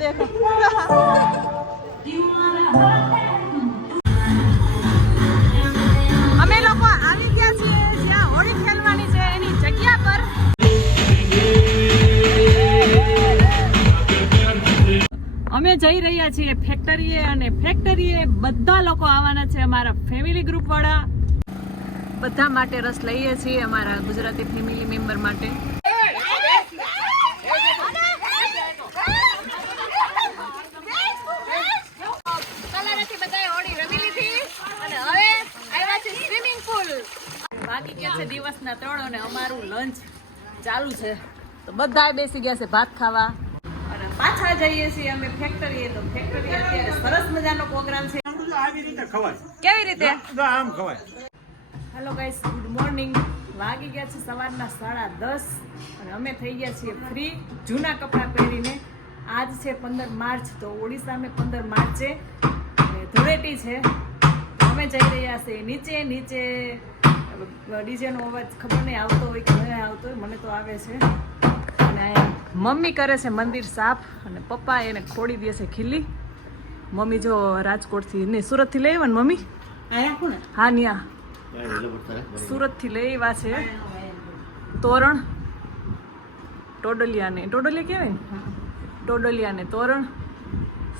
देखो અમે લોકો આવી ગયા છીએ જ્યાં હોળી ખેલવાની છે એની જગ્યા પર। અમે જઈ રહ્યા છીએ ફેક્ટરીએ અને ફેક્ટરીએ બધા લોકો આવવાના છે અમારા ફેમિલી ગ્રુપ વાળા। બધા માટે રસ લઈએ છીએ અમારા ગુજરાતી ફેમિલી મેમ્બર માટે। વાગી ગયા છે દિવસના 3 અને અમારું લંચ ચાલુ છે તો બધા બેસી ગયા છે ભાત ખાવા અને પાછા જઈએ છીએ અમે ફેક્ટરીએ। તો ફેક્ટરી અત્યારે સરસ મજાનો પ્રોગ્રામ છે। આવી રીતે ખવાય, કેવી રીતે? આમ ખવાય। Hello guys, good morning. વાગી ગયા છે સવારના 10:30 અને અમે થઈ ગયા છીએ ફ્રી જૂના કપડાં પહેરીને। આજ છે 15 માર્ચ, તો ઓડિશામાં 15 માર્ચે ધૂળેટી છે। અમે જઈ રહ્યા છીએ નીચે। ડીજેનો અવાજ ખબર નહીં આવતો હોય કે નહીં આવતો હોય, મને તો આવે છે। અને અહીંયા મમ્મી કરે છે મંદિર સાફ અને પપ્પા એને ખોડી દે છે ખીલી। મમ્મી જો રાજકોટથી નહીં સુરતથી લઈ આવ્યા ને મમ્મી? હા ન્યા સુરતથી લઈ આવ્યા છે તોરણ, ટોડલિયા કહેવાય ને, ટોડલિયા ને તોરણ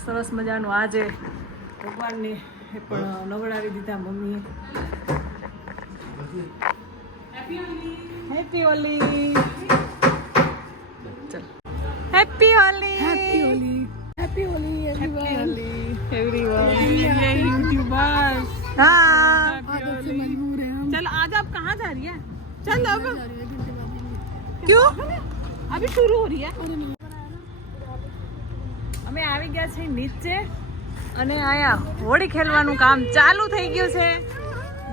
સરસ મજાનું। આજે ભગવાનને પણ નવડાવી દીધા મમ્મીએ। હેપી હોલી, ચલ happy Holi, happy Holi, happy Holi everyone. ये यूट्यूबर्स, हाँ चल आज आप कहाँ जा रही है? चल अब क्यों अभी शुरू हो रही है। અમે આવી ગયા છે નીચે અને આયા હોળી ખેલવાનું કામ ચાલુ થઈ ગયું છે।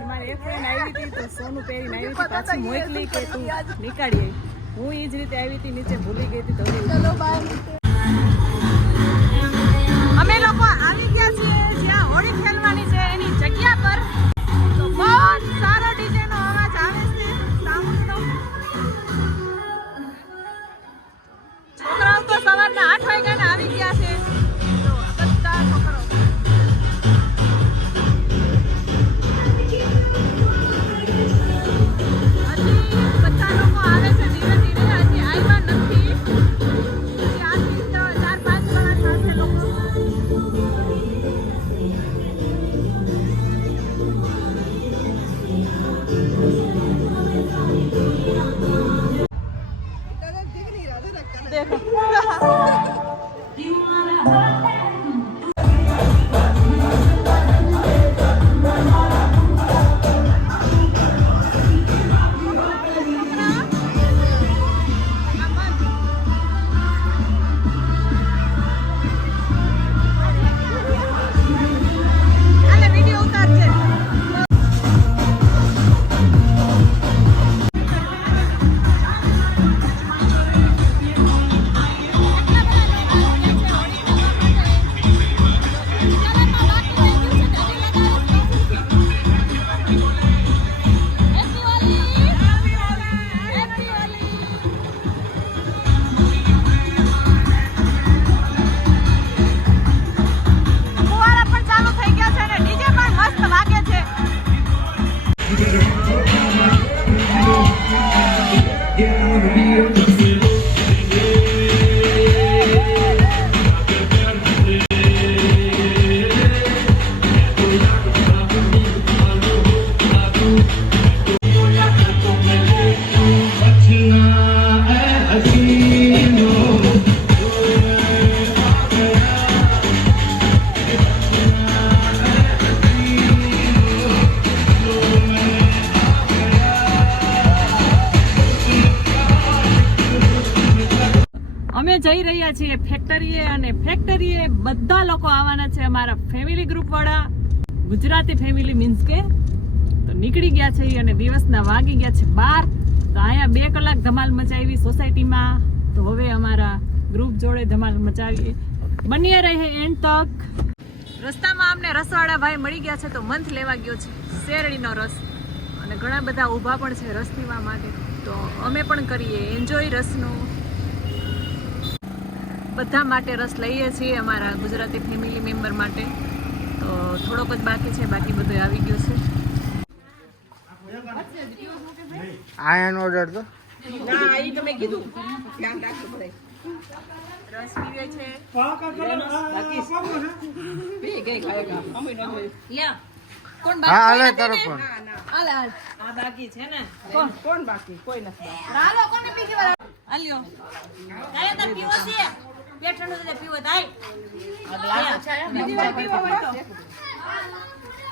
મારી એક ફ્રેન્ડ આવી હતી તો સોનું પહેરીને આવી હતી, પાછી મોકલી કે તું નીકાળી આવી। હું એ જ રીતે આવી હતી નીચે, ભૂલી ગઈ હતી। તો ચલો બાય। અમે લોકો આવી ગયા છીએ જ્યાં હોળી ખેલવાની છે એની જગ્યા પર। તો બહુ સારો ડીજે નો અવાજ આવે છે, સાંભળો। છોકરાઓ તો સવારના 8 વાગ્યાના આવી ગયા છે। તો બધા છોકરાઓ બધા લોકો આવે છે ધીરે ધીરે, હજી આવ્યા નથી। ત્યાંથી તો 4-5 કલાક થશે લોકો। देखो અમે જઈ રહ્યા છીએ ફેક્ટરીએ અને ફેક્ટરીએ બધા લોકો આવવાના છે અમારા ફેમિલી ગ્રુપ વાળા। ગુજરાતી ફેમિલી મીન્સ કે તો નીકળી ગયા છે અને દિવસના વાગી ગયા છે 12। તો અહીંયા 2 કલાક ધમાલ મચાવી સોસાયટીમાં। તો હવે અમારા ગ્રુપ જોડે ધમાલ મચાવીએ, બની રહે એન્ડ તક। રસ્તામાં અમને રસવાળા ભાઈ મળી ગયા છે, તો મંથ લેવા ગયો છે શેરડીનો રસ અને ઘણા બધા ઊભા પણ છે રસ પીવા માટે। તો અમે પણ કરીએ એન્જોય રસનો। બધા માટે રસ લઈએ છીએ, અમારા ગુજરાતી ફેમિલી મેમ્બર માટે. તો થોડોક જ બાકી છે, બાકી બધું આવી ગયું છે. આયાનો ઓર્ડર તો રસ પીવે છે. કોણ હા હાલે તારો પણ આ બાકી છે ને? કોણ બાકી? કોઈ નથી. હાલો કોને પી ગયો? આલ્યો કાય તાર પીવો છે? પેટ ઠંડુ દે પીવો થાય. આ ગ્લાસ છે બીજી વાર પીવો હોય તો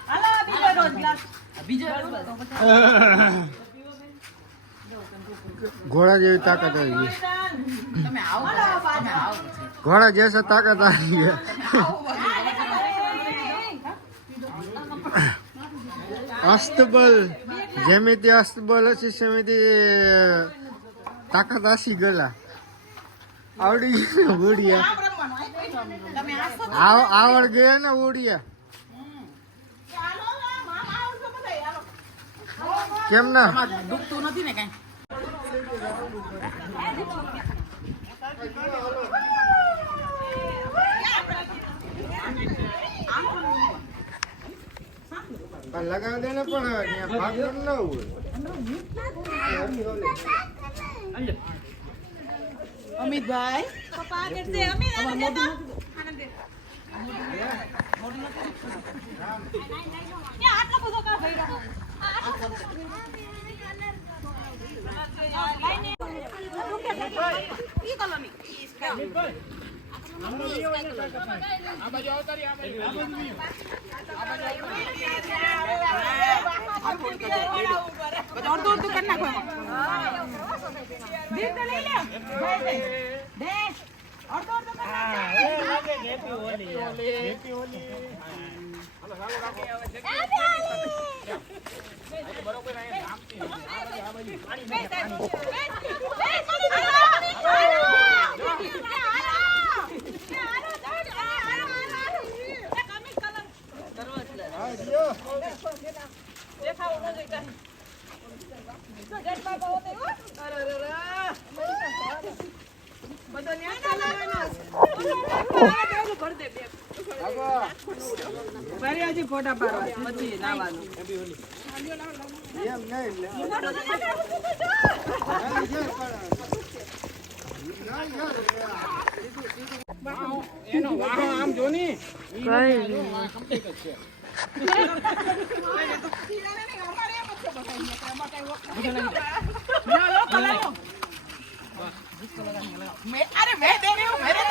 હાલો બીજો રોજ ગ્લાસ બીજો ઘોડા જેવી તાકાત આવી ગઈ. તમે આવો તમે આવો ઘોડા જેસા તાકાત આવી ગઈ. અસ્તબલ જેମିତି અસ્તબલ ଅଛି ସେମିତି તાકાત આસી ગલા આવડી ઉડિયા આવડ ગયા ને ઉડિયા કેમ ના દુખતું નથી ને કઈ? લગાવી દે ને પણ ભાગ ન હોય. અમિતભાઈ પપ્પા આગળ દે અમી આને દે તો આને દે કે આટલો બધો કા ભર્યો ઈ કલમી અડધું કરી નાખો. ફોટા પાડવા પછી નાવાનું. એમ નહીં એનો વાહો આમ જો ની અરે મેં દે રહ્યું મેરે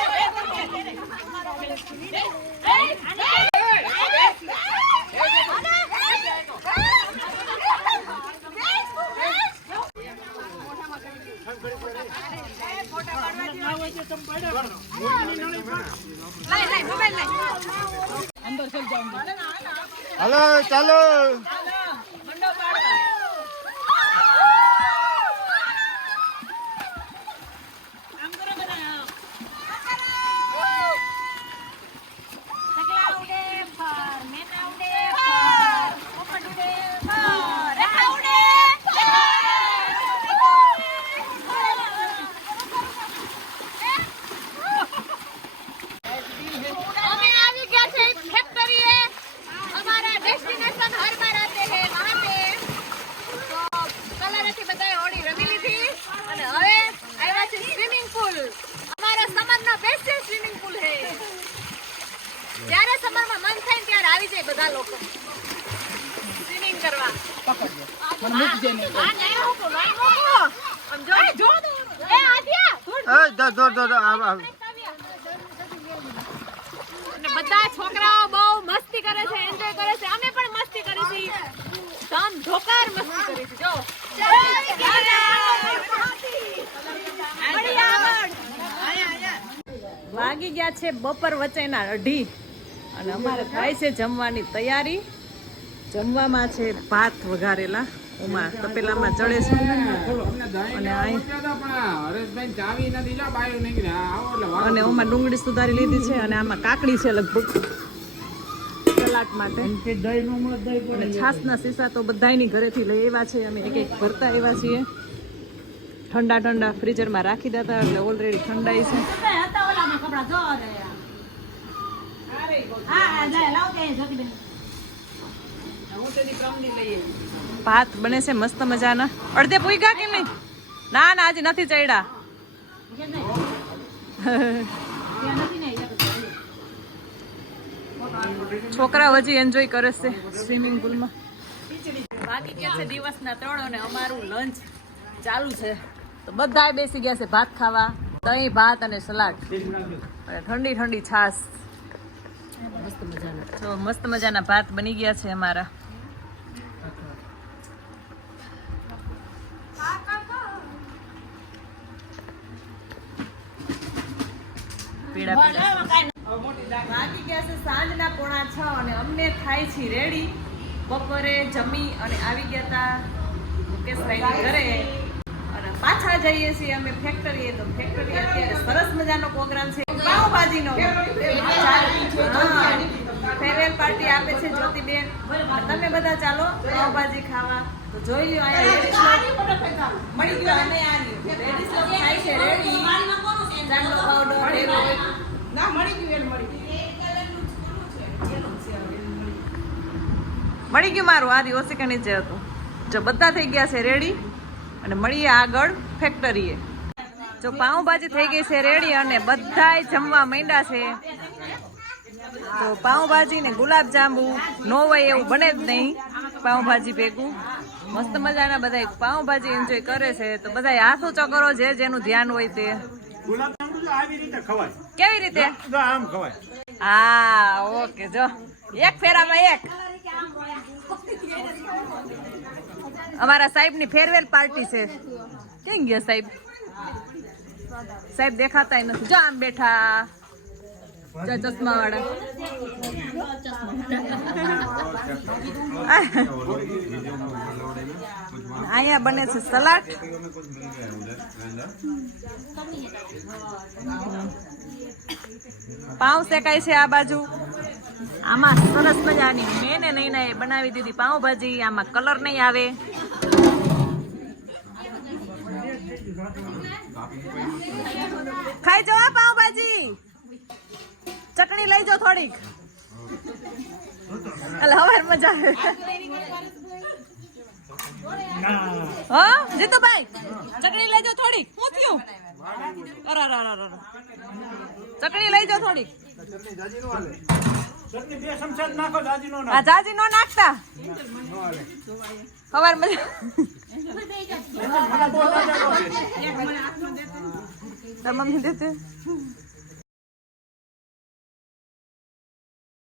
હાલો ચાલો બધા લોકો સ્વિમિંગ કરવા બધા છોકરાઓ બહુ મસ્તી કરે છે, એન્જોય કરે છે. અમે પણ મસ્તી કરી છે, ધમ ધોકાર મસ્તી કરી છે. જો વાગી ગયા છે બપોર વચ્ચેના 2:30 અને અમારે થાય છે જમવાની તૈયારી. જમવામાં છે ભાત વઘારેલા, એમાં તપેલામાં ચડે છે અને અને એમાં ડુંગળી સુધારી લીધી છે અને આમાં કાકડી છે લગભગ સલાડ માટે. અને છાસના સીસા તો બધાયની ઘરેથી લઈ આવ્યા છે, અમે એક એક ભરતા આવ્યા છીએ. ઠંડા ઠંડા ફ્રીઝરમાં રાખી દેતા એટલે ઓલરેડી ઠંડાઈ છે. કપડા જો હા લાવ કે જોતી બેન ભાત બને છે મસ્ત મજાના. અડધે પૂગ્યા કે નહીં? ના ના આજે નથી ચડ્યા. છોકરા હજી એન્જોય કરે છે સ્વિમિંગ પુલમાં. બાકી ગયા છે દિવસના 3 અને અમારું લંચ ચાલુ છે. તો બધા બેસી ગયા છે ભાત ખાવા. દહીં ભાત અને સલાડ અને ઠંડી ઠંડી છાશ. મસ્ત મજાના ભાત બની ગયા છે અમારા. પીડા વાગી ગયા છે સાંજના 5:45 અને અમને થાય છે રેડી. બપોરે જમી અને આવી ગયા હતા મુકેશભાઈના ઘરે અને પાછા જઈએ છીએ અમે ફેક્ટરીએ. તો ફેક્ટરી અત્યારે સરસ મજાનો પ્રોગ્રામ છે પાવભાજીનો. ફેરવેલ પાર્ટી આપે છે જ્યોતિબેન. તમે બધા ચાલો પાવભાજી ખાવા. તો જોઈ લ્યો અહીંયા મળી ગયો. અમે આની લેડીઝ લોકો ખાય છે રેડી. ચાંદલો પાવડર ના મળી ગયું મળી ગયું મારું. આ ઓસિકા નીચે હતું. જો બધા થઈ ગયા છે રેડી અને મળીએ આગળ ફેક્ટરીએ. જો પાઉંભાજી થઈ ગઈ છે રેડી અને બધાય જમવા માંડ્યા છે. તો પાઉંભાજી ને ગુલાબ જાંબુ નો હોય એવું બને જ નહીં. પાઉંભાજી ભેગું મસ્ત મજાના બધા પાઉંભાજી એન્જોય કરે છે. તો બધા હાથ ઊંચો કરો જેનું ધ્યાન હોય તે. આવી રીતે ખવાય. કેવી રીતે? આમ ખવાય. હા ઓકે. જો એક ફેરામાં એક. અમારા સાહેબ ની ફેરવેલ પાર્ટી છે. ક્યાં ગયા સાહેબ? સાહેબ દેખાતા નથી. જો આમ બેઠા ચશ્મા વાળા. અહીંયા બને છે સલાડ. પાઉં શેકાય છે આ બાજુ. આમાં સરસ મજાની મેને નૈના એ બનાવી દીધી પાઉંભાજી. આમાં કલર નહીં આવે. ખાઈ જાઓ પાઉંભાજી. ચટણી લઈ જાઓ થોડીક. એટલે હવે મજા આવે. હા જીતુભાઈ ચટણી લઈ જાઓ થોડીક. શું થયું? ચટણી લઈ જાઓ થોડીક. આ જાજી નો નાખતા. ખબર મજા. મમ્મી દેતે